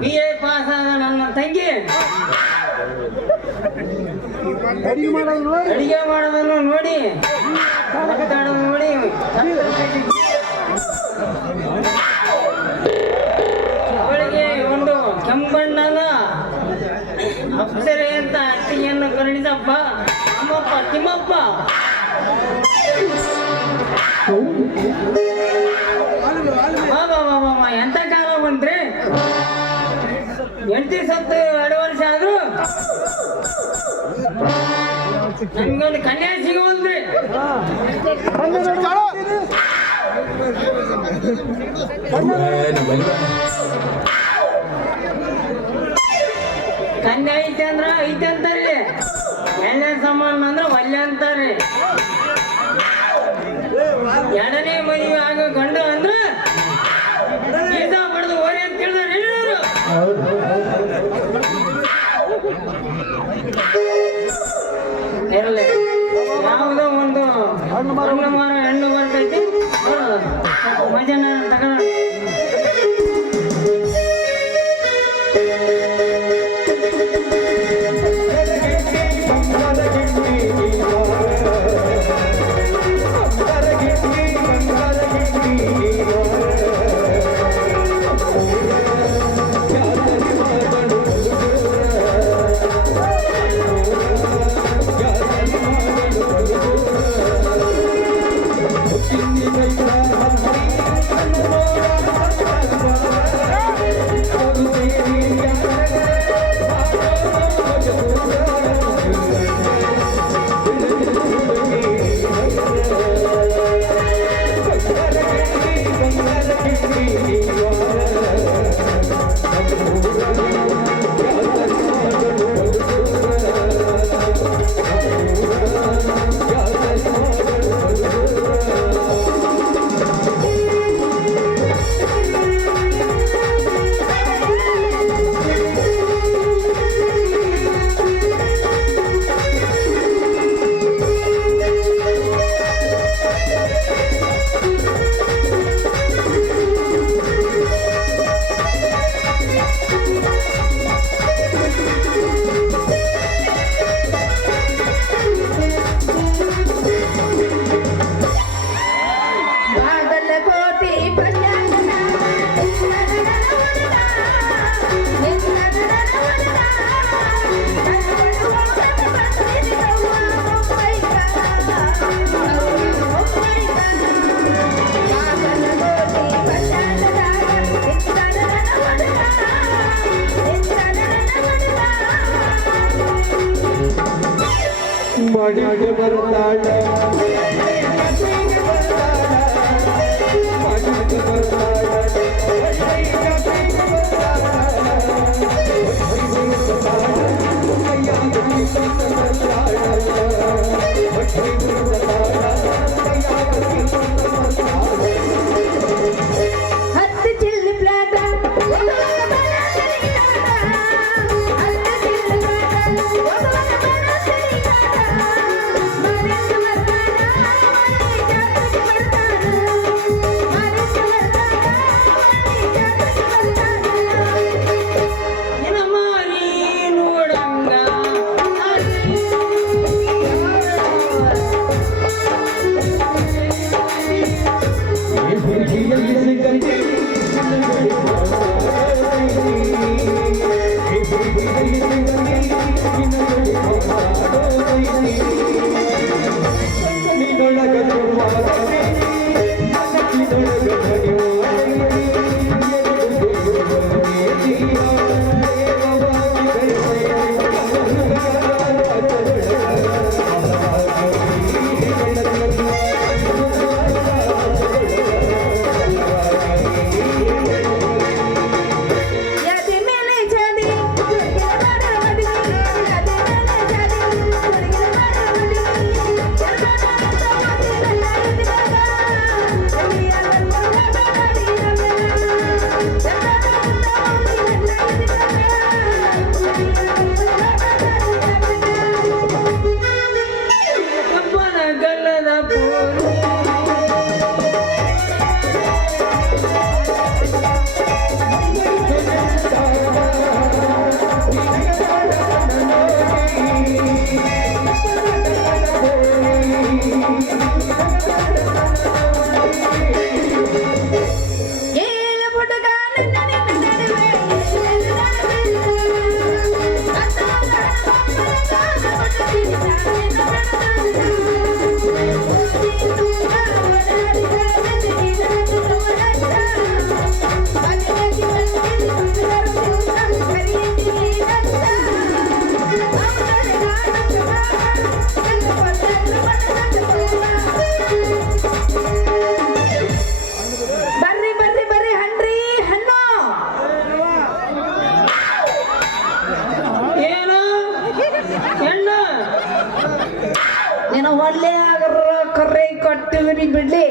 B A pass ಆದ ನನ್ನ ತಂಗಿ. ಅಡಿಗೆ ಮಾಡೋದನ್ನು ನೋಡಿ. ನೋಡಿ. ಅವಳಿಗೆ ಒಂದು ಕೆಂಬಣ್ಣನ ಅಪ್ಸರೆ ಅಂತ ಅತ್ತಿಗೆಯನ್ನು ಕರುಣಿಸಪ್ಪ. ತಿಮ್ಮಪ್ಪ ತಿಮ್ಮಪ್ಪ. ಎಂತ ಕಾಲ ಬಂದ್ರಿ ಎಂಟಿ ಸತ್ತು ಎರಡು ವರ್ಷ ಆದ್ರು? ನನ್ಗೊಂದು ಕನ್ಯಾ ಸಿಗುವಂದ್ರಿ ಕನ್ಯಾ ಐತೆ ಅಂದ್ರ ಐತೆ ಅಂತಾರೆ. ಎಣ್ಣೆ ಸಮಾನ ಅಂದ್ರ ಒಲ್ಲೆ ಅಂತಾರೆ. ಎರಡನೇ ಮದುವೆ ಆಗ ಗಂಡು ಅಂದ್ರ ಯಾವುದೋ ಒಂದು ಹಣ್ಣು ಮರ ಹೆಣ್ಣು ಬರ್ತೈತಿ ಮಜನ ತಗೋಣ ಹೊಲ್ಲೆ ಕರ್ರೆ ಕೊಟ್ಟಿವ್ರಿ ಬಿಡ್ಲಿ?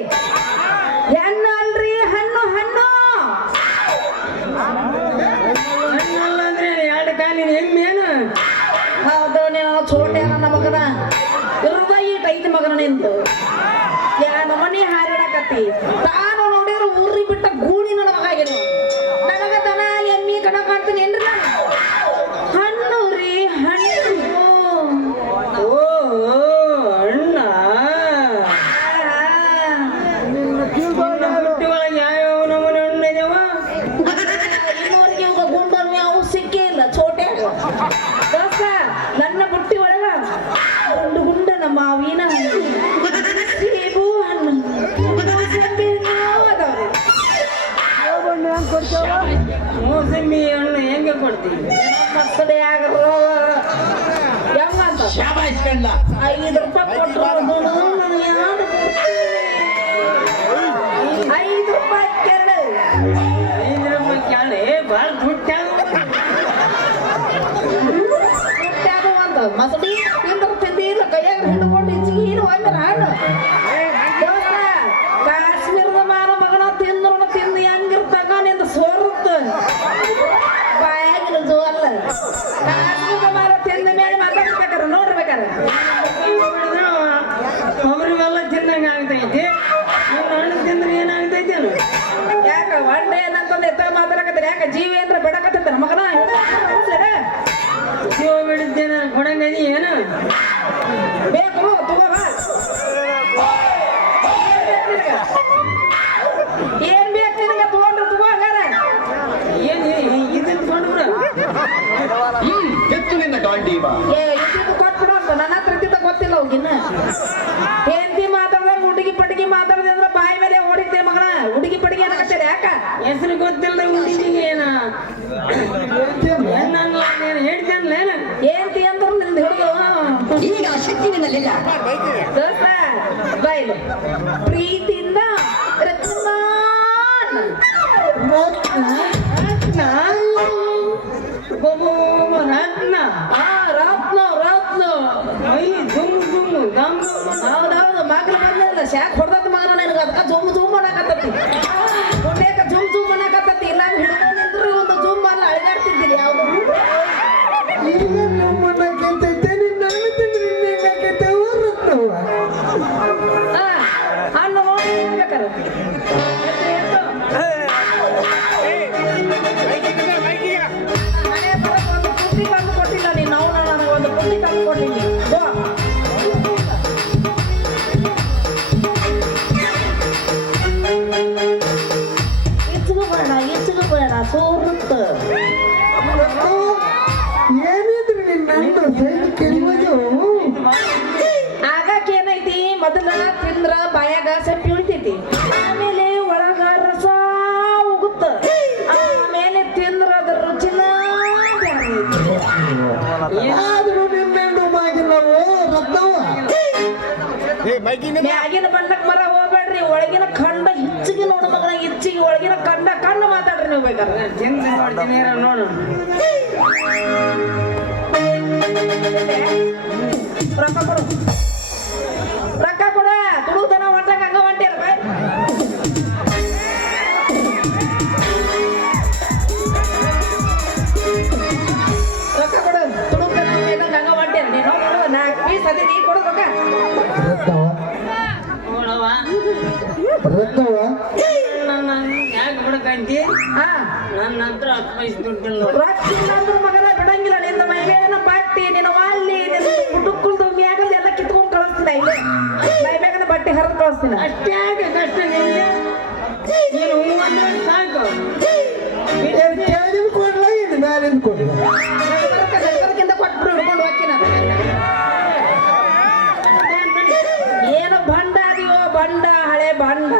ನಿಂಬೆ ಹಣ್ಣು ಹೆಂಗೆ ಕೊಡ್ತೀವಿ ಬರ್ತಡೇ ಆಗಲ್ಲ ಶಾಬಾಷ್ ಐದು ರೂಪಾಯಿ ಐದು ರೂಪಾಯಿ ಕೇಳ ಐದು ರೂಪಾಯಿ ಭಾಳ ದುಡ್ಡು. ದುಡ್ಡು ಮಸಡಿ ತಿಂದ್ರೆ ತಿಂದಿಲ್ಲ ಕೈಯಾಗ ಹಿಡ್ಕೊಂಡು ಹಣ್ಣು ಹೋಗಿನ ಹೆಂಡತಿ ಮಾತಾಡ್ದಾಗ ಹುಡುಗಿ ಪಟಗಿ ಮಾತಾಡದೆ ಅಂದ್ರೆ ಬಾಯಿ ಮೇಲೆ ಓಡಿದ್ದೆ ಮಗನ. ಹುಡುಗಿ ಪಟಗಿ ಅನ್ನಕತ್ತೀರಿ ಯಾಕ? ಹೆಸರು ಗೊತ್ತಿಲ್ಲ ಹುಡುಗಿಗೆ ಏನ? ನಾನು ಹೇಳ್ತೇನಲ್ಲ ಹೆಂಡತಿ ಅಂದ್ರೆ ನಿಂದ ಹುಡುಗ. ಈಗ ಶಕ್ತಿ ನಿನ್ನಲ್ಲಿಲ್ಲ. ದೋಸ್ತ ಬಾಯಿಲು ಪ್ರೀತಿಯಿಂದ ಶಾಖ ಹೊಡೆದದ್ದು ಮಾನ ನನಗೆ ಅದಕ್ಕೆ ಜೊಮ್ಮು ಜೊಮ್ಮು ನೋಡು. ರೊಕ್ಕ ಕೊಡು. ರೊಕ್ಕ ಕೊಡ. ತುಡುತನ ಹೊಂಟಕ್ಕೆ ಹಂಗ ಬೈ ರೊಕ್ಕ ಕೊಡು. ತುಡುಗ್ದನ ಹಂಗ ಹೊಂಟಿರ ನೀನು. ನಾಲ್ಕು ನೀ ಕೊಡು ನನ್ನ ಹತ್ರ ಹತ್ತು ಪೈಸೆ ದುಡ್ಡಿಲ್ಲ ನೋಡು. ರೊಕ್ಕಿಲ್ಲ ಅಂದ್ರ ಮಗನ ಬಿಡಂಗಿಲ್ಲ. ನಿನ್ನ ಮೈಮೇನ ಬಟ್ಟಿ ನಿನ್ನ ವಾಲಿ ಎಲ್ಲ ಕಿತ್ಕೊಂಡು ಕಳಿಸ್ತೀನಿ ಇಲ್ಲೇ. ಮೈಮೇಗನ ಬಟ್ಟೆ ಹರಿದು ಕಳಿಸ್ತೀನಿ. ಅಷ್ಟೇ ನೀನು ಹೂ ಅಂದ್ರೆ ಸಾಕು. ಕೆಳಗಿನ ಕೊಡ್ಲ ಇದು ಮ್ಯಾಲಿಂದ ಕೊಡ್ಲ. ನಡ್ಬರ್ಕಿಂತ ಕೊಟ್ಬಿಡು ಹಿಡ್ಕೊಂಡು ಹೋಗ್ತೀನಿ. ಏನು ಬಂಡ ಅದಿಯೋ ಬಂಡ ಹಳೆ ಬಂಡು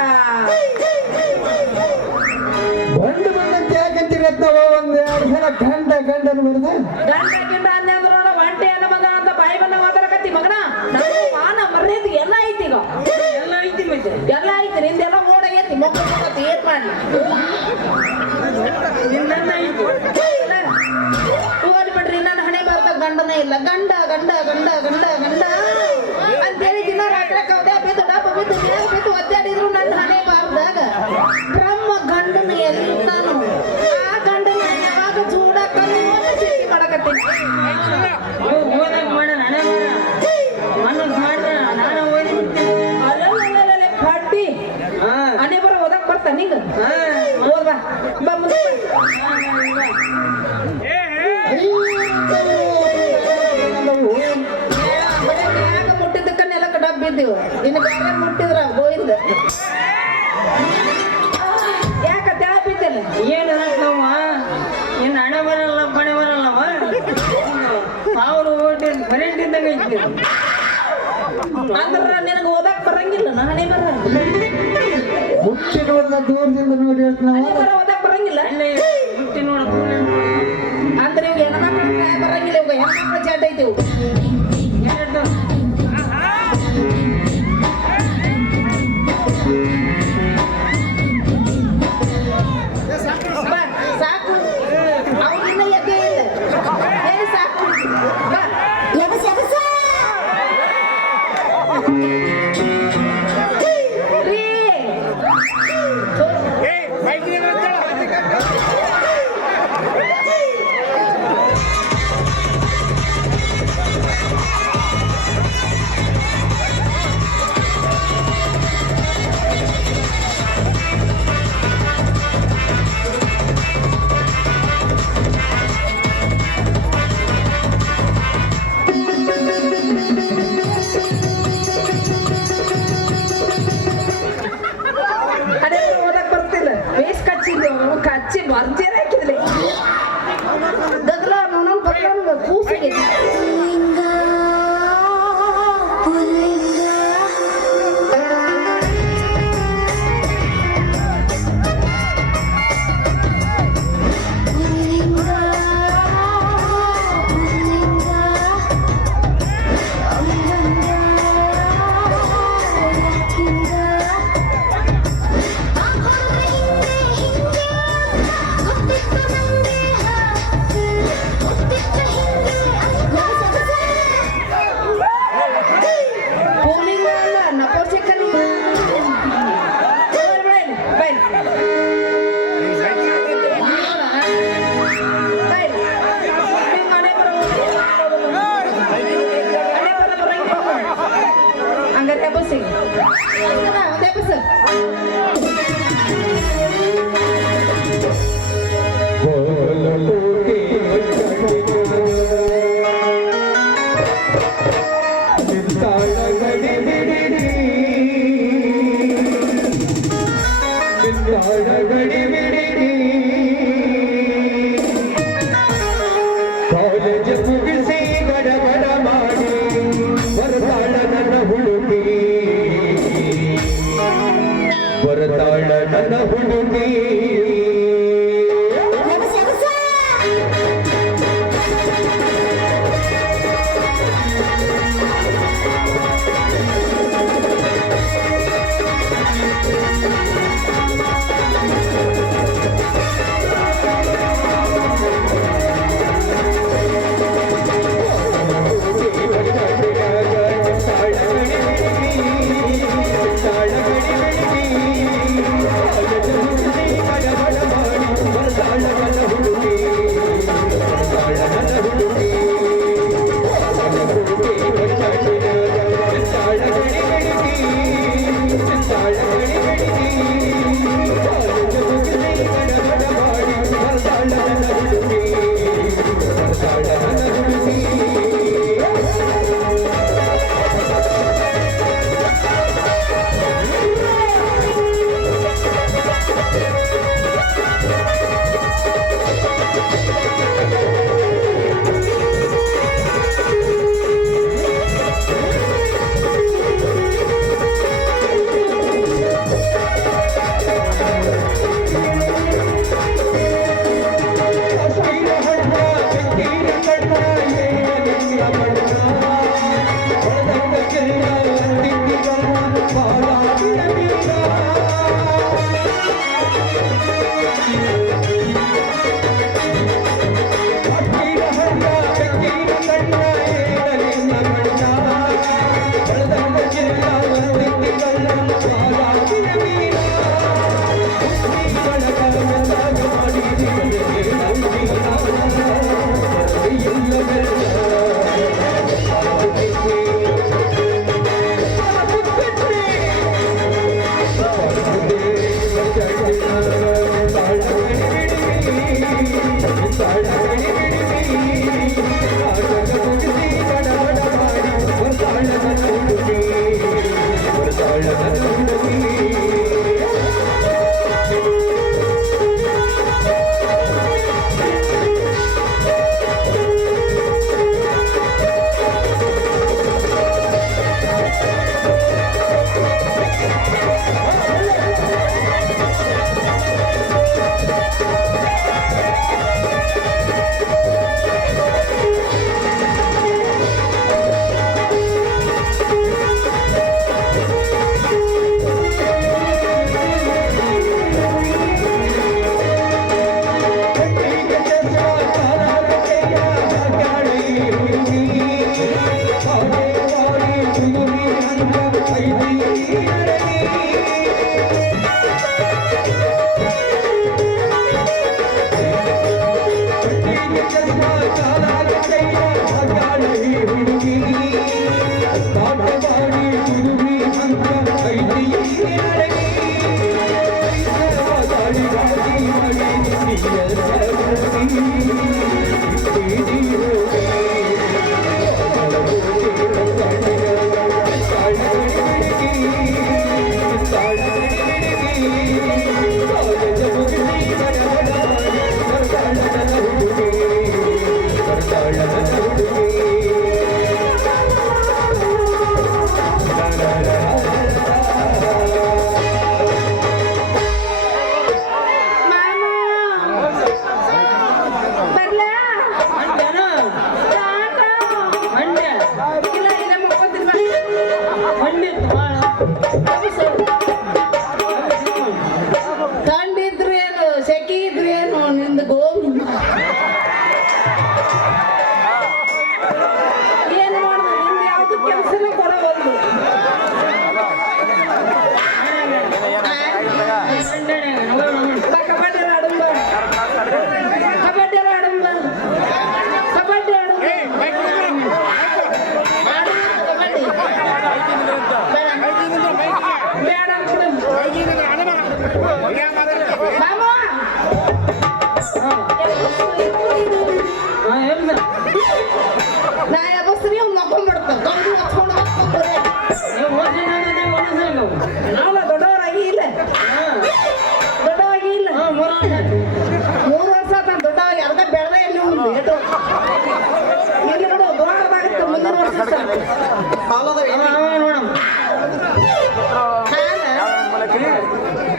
ಗಂಡ ಬರುತ್ತೆ? ಗಂಡ ಗಿಂಡ ಅಂದ್ರ ನೋಡ ಒಂಟೆ ಅನ್ನ ಬಂದ ಅಂತ ಬಾಯಿ ಬಂದ ಮಾತಾಡಕತ್ತಿ ಮಗನ? ನಮ್ಮ ಮಾನ ಮರ್ಯಾದೆ ಎಲ್ಲ ಐತಿ ಈಗ. ಎಲ್ಲ ಐತಿ ಮತ್ತೆ ಎಲ್ಲ ಐತಿ ನಿಂದೆಲ್ಲ ಓಡಾಗೈತಿ ಮಕ್ಕಳು ಹೋಗತ್ತಿ ಏನ್ ಮಾಡ್ಲಿ? ನಿನ್ನ ಐತಿ. ಹೋಗ್ಲಿ ಬಿಡ್ರಿ ನನ್ನ ಹಣೆ ಬರ್ತ ಗಂಡನೇ ಇಲ್ಲ. ಗಂಡ ಗಂಡ ಗಂಡ ಗಂಡ ಗಂಡ. ಅಂತೇಳಿ ದಿನ ರಾತ್ರಿ ಕೌದೆ ಬಿದ್ದು ಡಬ್ಬ ಬಿದ್ದು ಮ್ಯಾಗ ಬಿದ್ದು ಒದ್ದಾಡಿದ್ರು ನನ್ನ ಹಣೆ ಬಾರ್ದಾಗ. ಬ್ರಹ್ಮ ಗಂಡನ ಎಲ್ಲಿ ಮುಟ್ಟಿದ್ದಕ್ಕ ನೆಲಕ್ಕ ಡಬ್ಬ ಬಿದ್ದೀವಿ ಇನ್ನು ಬೇರೆ ಮುಟ್ಟಿದ್ರ ಗೋವಿಂದ ಯಾಕ ತೆಳ ಬಿದ್ದಲ್ಲ ಏನು ನಾವು ಇನ್ನು ಹಣ ಬರಲ್ಲ ಪಣೆ ಬರಲ್ಲವ ಅವರು ಓಟಿ ಕರೆಂಟ್ ಇದ್ದಾಗ ಐತಿ ಅಂದ್ರ ನಿನಗ ಓದಕ್ ಬರಂಗಿಲ್ಲ ನಾ ಹಣೆ ಬರ ಮುಚ್ಚಿ ದೂರದಿಂದ ನೋಡಿ ಹೇಳ್ತಾನೆ ಬರಂಗಿಲ್ಲ? ಅಂದ್ರೆ ಇವ್ ಹೆಣ್ಮಕ್ಳು ಬರಂಗಿಲ್ಲ ಇವಾಗ ಹೆಣ್ಮಕ್ಳು ಚಟ ಐತಿ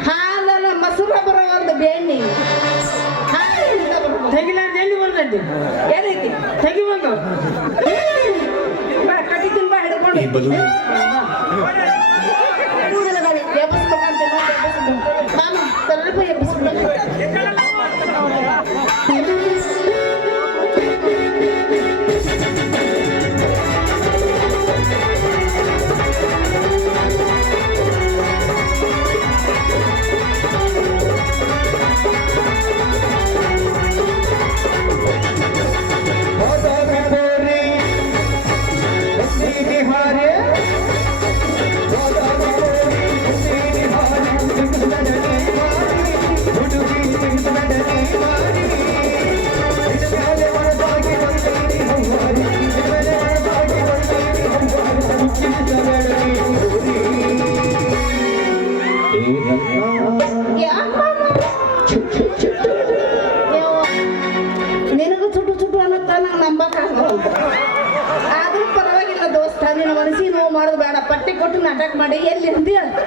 ಹಾಲಲ್ಲ ಮೊಸರ ಬರೋ ಒಂದು ಬೇಣಿ ತೆಗಿಲಾರ್ದು ಎಲ್ಲಿ ಬಂದದ್ದು ಏನೈತಿ ತೆಗಿ ಬಂದು ಕಟ್ಟಿ ತುಂಬ ಹಿಡ್ಕೊಂಡು ನಾನು ಸ್ವಲ್ಪ ಎಬ್ಬಿಸ್ಬೇಕು ಕೊಟ್ಟು ನಾಟಕ ಮಾಡಿ ಎಲ್ಲಿ ಅಂತ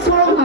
That's what